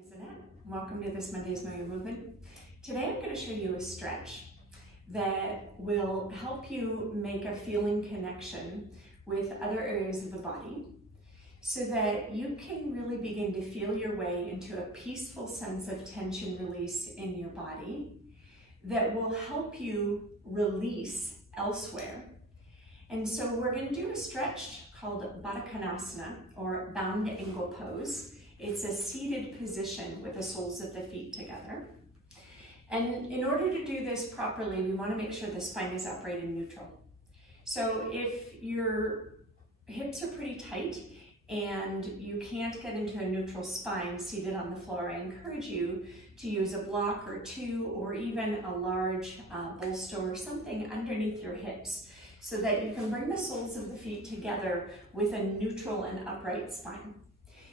Is Annette. Welcome to this Monday's Know Your Movement. Today I'm going to show you a stretch that will help you make a feeling connection with other areas of the body so that you can really begin to feel your way into a peaceful sense of tension release in your body that will help you release elsewhere. And so we're going to do a stretch called Baddha Konasana, or bound angle pose. It's a seated position with the soles of the feet together. And in order to do this properly, we want to make sure the spine is upright and neutral. So if your hips are pretty tight and you can't get into a neutral spine seated on the floor, I encourage you to use a block or two, or even a large bolster or something underneath your hips, so that you can bring the soles of the feet together with a neutral and upright spine.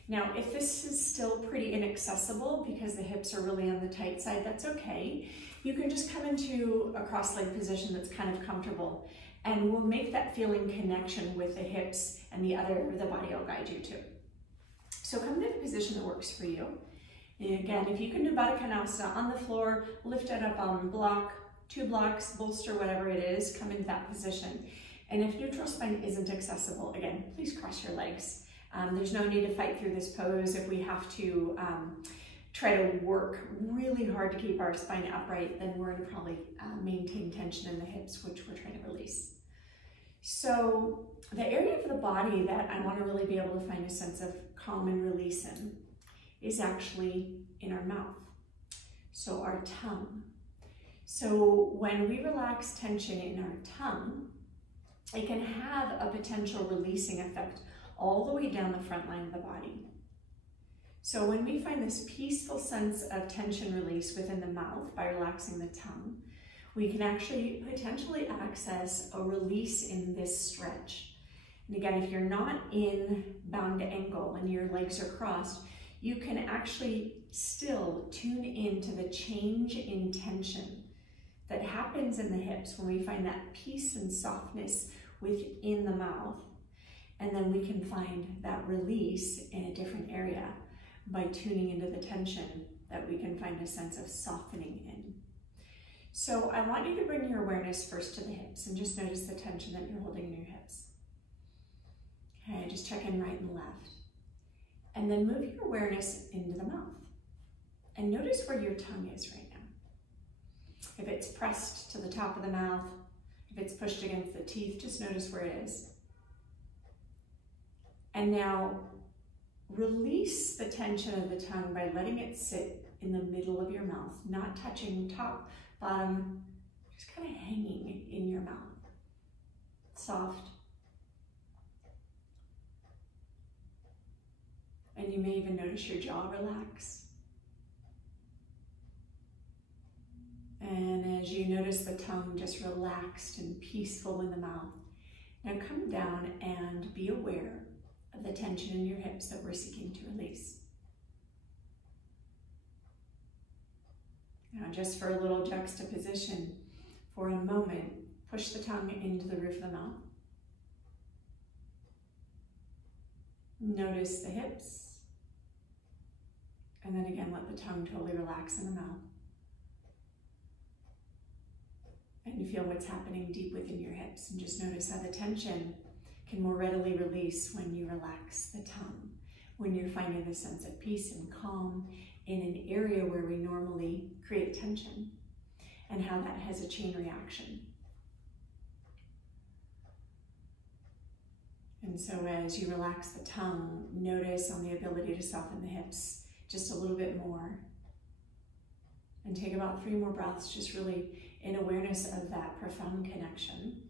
Now, if this is still pretty inaccessible because the hips are really on the tight side, that's okay. You can just come into a cross-legged position that's kind of comfortable, and we'll make that feeling connection with the hips and the other area of the body I'll guide you to. So come into a position that works for you. And again, if you can do Baddha Konasana on the floor, lift it up on block, 2 blocks, bolster, whatever it is, come into that position. And if neutral spine isn't accessible, again, please cross your legs. There's no need to fight through this pose. If we have to try to work really hard to keep our spine upright, then we're going to probably maintain tension in the hips, which we're trying to release. So the area of the body that I want to really be able to find a sense of calm and release in is actually in our mouth, so our tongue. So when we relax tension in our tongue, it can have a potential releasing effect all the way down the front line of the body. So when we find this peaceful sense of tension release within the mouth by relaxing the tongue, we can actually potentially access a release in this stretch. And again, if you're not in bound angle and your legs are crossed, you can actually still tune into the change in tension that happens in the hips when we find that peace and softness within the mouth. And then we can find that release in a different area by tuning into the tension that we can find a sense of softening in. So I want you to bring your awareness first to the hips and just notice the tension that you're holding in your hips. Okay, just check in right and left. And then move your awareness into the mouth. And notice where your tongue is right now. If it's pressed to the top of the mouth, if it's pushed against the teeth, just notice where it is. And now release the tension of the tongue by letting it sit in the middle of your mouth, not touching top, bottom, just kind of hanging in your mouth. Soft. And you may even notice your jaw relax. And as you notice the tongue just relaxed and peaceful in the mouth, now come down and be aware of the tension in your hips that we're seeking to release. Now, just for a little juxtaposition, for a moment, push the tongue into the roof of the mouth. Notice the hips. And then again, let the tongue totally relax in the mouth. And you feel what's happening deep within your hips. And just notice how the tension can more readily release when you relax the tongue, when you're finding a sense of peace and calm in an area where we normally create tension, and how that has a chain reaction. And so as you relax the tongue, notice on the ability to soften the hips just a little bit more. And take about 3 more breaths, just really in awareness of that profound connection.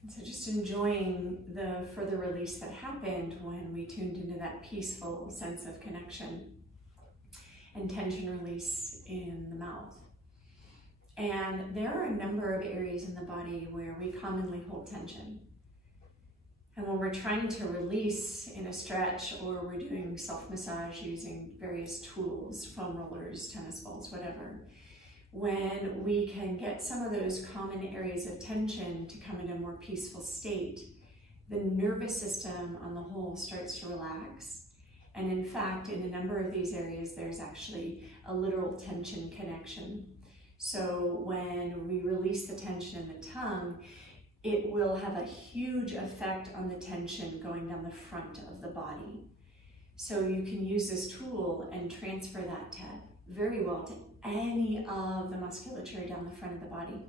And so just enjoying the further release that happened when we tuned into that peaceful sense of connection and tension release in the mouth. And there are a number of areas in the body where we commonly hold tension. And when we're trying to release in a stretch, or we're doing self-massage using various tools, foam rollers, tennis balls, whatever, when we can get some of those common areas of tension to come in a more peaceful state, the nervous system on the whole starts to relax. And in fact, in a number of these areas, there's actually a literal tension connection. So when we release the tension in the tongue, it will have a huge effect on the tension going down the front of the body. So you can use this tool and transfer that very well to any of the musculature down the front of the body.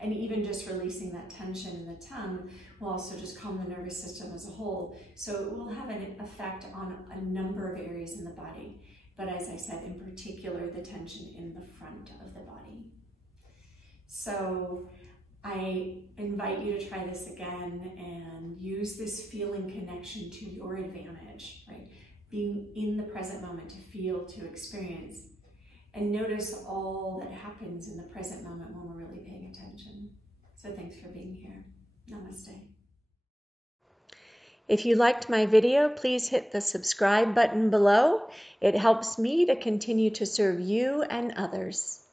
And even just releasing that tension in the tongue will also just calm the nervous system as a whole. So it will have an effect on a number of areas in the body. But as I said, in particular, the tension in the front of the body. So I invite you to try this again and use this feeling connection to your advantage, right? Being in the present moment to feel, to experience, and notice all that happens in the present moment when we're really paying attention. So thanks for being here. Namaste. If you liked my video, please hit the subscribe button below. It helps me to continue to serve you and others.